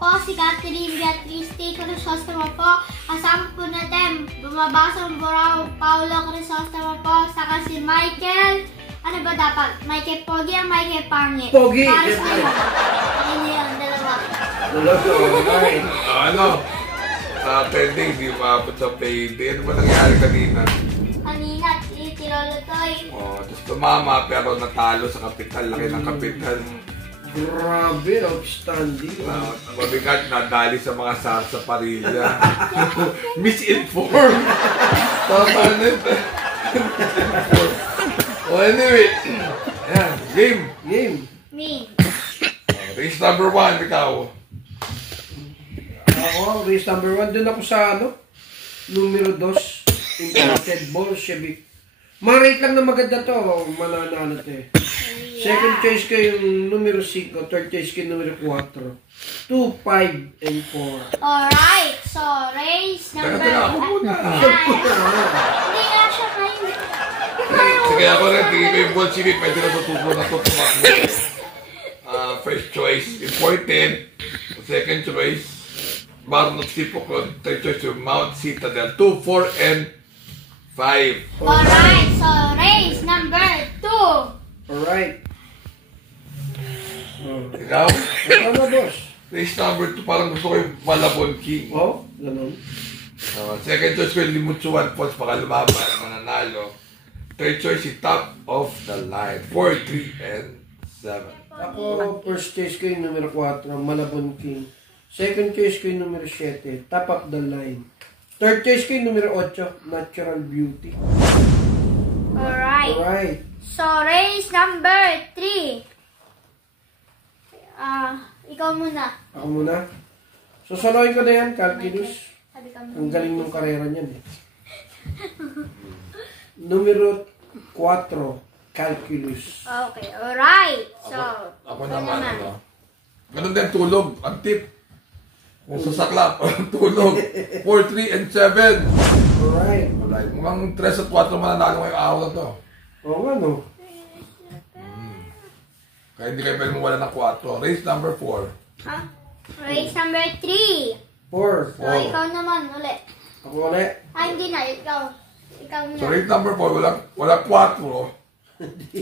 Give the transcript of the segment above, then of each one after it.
po si Catherine Beatriz T. Crisostomo po. Kasama po natin, bumabasang Paulo Crisostomo po. Saka si Michael. Ano ba dapat? Michael Pogi o Michael Pangit? Pogi! Paris na yun. Okay na yun, dalawa. Alright. Ano? Pending, di maabot sa payday. Ano ba nangyari kanina? Kanina, si Lolo Toy. Tapos tumama pero natalo sa kapital. Laki ng kapital. Grabe, outstanding. Mabigat, nadali sa mga sarsaparilla. Misinformed. Tama na ito. Anyway. Ayan, game. Me. Race number 1, ikaw. Ako, race number 1. Doon ako sa numero 2. Imported Bolshevik. Ma-rate lang na maganda to. Mananalo to eh. Second choice ko yung numero 5. Third choice ko yung numero 4. 2, 5, and 4. Alright, so race number... Teka, ako muna. Hindi nga siya kayo. Sige, ako rin. Tingin ko yung Bolshevik. Pwede na tutubo na ito. First choice, important. Second choice, Barnot Sipocon. Third choice, yung Mount Citadel. 2, 4, and 5. Alright, so race number 2. Alright. Ikaw? Ano, boss? Race number 2, parang gusto ko yung Malabon King. Ganun. Second choice ko yung Limutsuan Falls, baka lumaban, mananalo. Third choice, yung Top of the Line. 4, 3, and 7. Ako, first choice ko yung numero 4, Malabon King. Second choice ko yung numero 7, Top of the Line. Third choice ko yung numero 8, Natural Beauty. Alright. So, race number 3. Ikaw muna. Ako muna. Susuluin ko na yan, calculus. Sabi ka muna. Ang galing ng karera niyan eh. Numero 4, calculus. Okay, alright. So, Ako naman, ganun din tulog. Ang tip. Kung sasaklap, ang tulog. 4, 3, and 7. Alright. Alright. Mukhang 3 at 4 mananalo ngayong araw na to. Oo nga no. Kaya hindi kayo pwede mawala ng 4. Race number 4. ha? Race number 3. 4. So, ikaw naman ulit. Ako ulit. Hindi na, ikaw. Ikaw na. So race number 4, walang 4.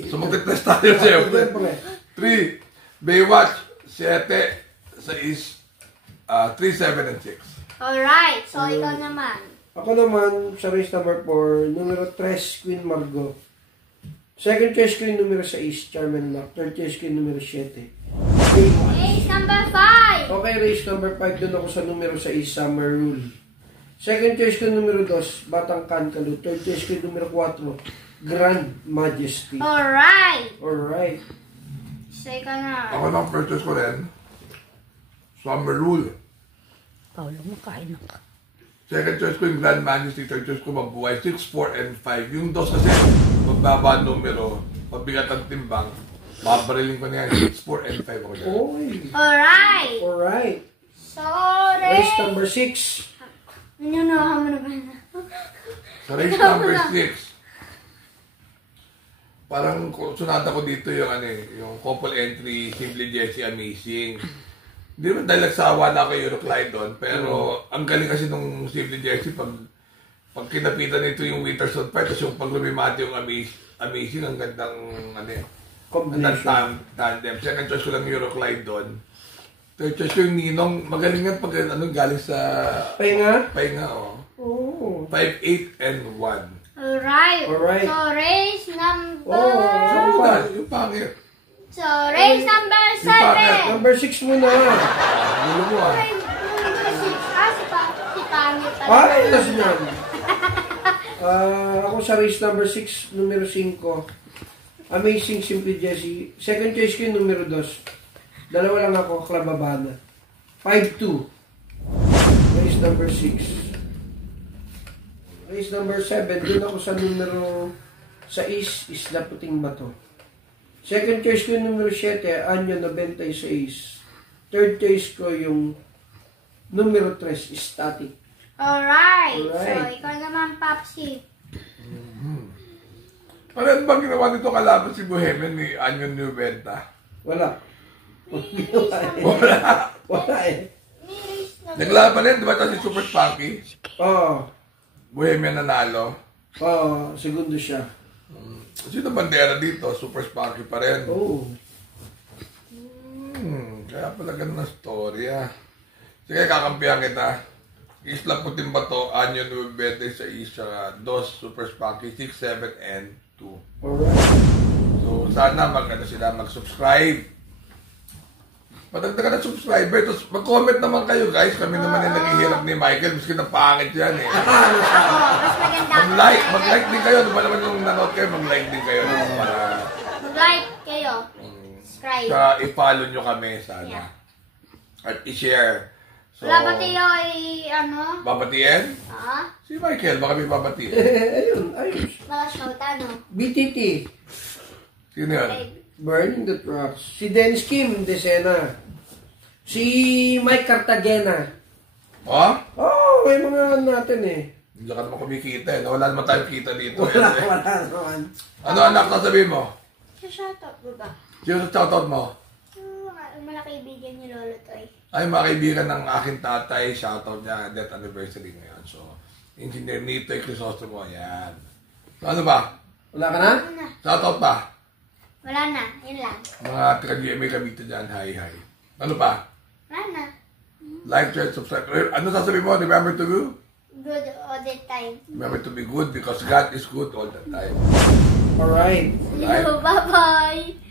So magte-test tayo sa'yo. Siyempre. 3, Baywatch, 7, 6, 3, 7, and 6. Alright, so ikaw naman. Ako naman, sa race number 4, numero 3, Queen Margot. Second choice ko yung numero 6, Charmin Lock. Third choice ko yung numero 7. Race number 5. Okay, race number 5, doon ako sa numero 6, Summer Rule. Second choice ko yung numero 2, Batang Kankalo. Third choice ko yung numero 4, Grand Majesty. Alright. Alright. So ikaw na. Ako lang first choice ko rin. Summer Rule. Paulo, makain na ka. Second choice ko yung Grand Majesty. Third choice ko Mabuhay. 6, 4, and 5. Yung dos kasi, magbaba numero, mabigat ang timbang, babarilin ko na yan. 6, 4, and 5 ako dyan. Okay. Alright. Alright. So, Race number 6. Nanunahan mo na ba na? Sa race number 6, parang sunada ko dito yung yung couple entry, Simply Jessie Amazing. Hindi naman dahil nagsawa na ako yung Euroclydon, pero ang galing kasi nung Simply Jessie, pag kinapitan nito yung Winterson Fight, tapos yung pag lumimati yung Amazing, ang gandang Combination. tandem. Second choice ko lang yung Euroclydon. Third choice ko yung Ninong, magaling yan pag galing sa Pahinga? pahinga, Oo. 5, 8, and 1. Alright. Alright. So, race number... Oh. Yung pangit. So, race number Yung pangit. 7. Number 6 muna. Gulo mo ah. Number 6. Si Pangit pala. Ay, tas niyan. Ako sa race number 6, numero 5. Amazing Simply Jessie. Second choice ko yung numero 2. Dalawa lang ako, Klababana. 5-2. Race number 6. Race number 7, doon ako sa numero 6, Isla Puting Bato. Second choice ko yung numero 7, Anyo 96. Third choice ko yung numero 3, Static. Alright. So, Alright. ikaw naman, Papsi. Ano bang ginawa nito kalaban si Bohemian ni Anyon Nubenta? Wala. Wala. Wala eh. Naglaban rin, di ba ito si Super Spunky? Oo. Bohemian nanalo. Oo, segundo siya. Sino bandera dito? Super Spunky pa rin. Oo. Kaya pala ganun ang story Sige, kakampihan kita. Isla Puting Bato, Anyo 9, 6, 2, Super Spunky, 6, 7, and 2. Alright. So, sana mag-subscribe. Patagdagan ng subscriber, tapos mag-comment naman kayo guys. Kami naman yung naghihirap ni Michael, miski na pangit yan eh. Mas maganda. Mag-like din kayo. Diba naman yung nanood kayo, mag-like din kayo. Para Mag-like kayo. Subscribe. i-follow nyo kami sana. Yeah. At i-share. So, Wala ba tayo ano? babatiin? Si Michael, baka may babatiin. Ayun, ayos. Mga shout ano? BTT. Sino yan? Burning the Trucks. Si Dennis Kim, Desena. Si Mike Cartagena. Oh? Oh, may mga natin eh. Hindi ka naman kumikita eh. Wala naman tayong kita dito. Wala naman. Ano anak na sabihin mo? Sa shoutout mo ba? Sino sa shoutout mo? Malaki kaibigan ni Lolo Toy. Ay, mga kaibigan ng aking tatay, shoutout niya, death anniversary ngayon. So, Engineer Nitoy Crisostomo, yan. So, ano ba? Wala ka na? Wala na. Shoutout pa? Wala na. Yun lang. Mga taga-GMA Cavite dyan, hi. Ano pa? Wala na. Like, share, subscribe. Ano sasabihin mo? Remember to do? Good all the time. Remember to be good because God is good all the time. Alright. Right. Bye-bye.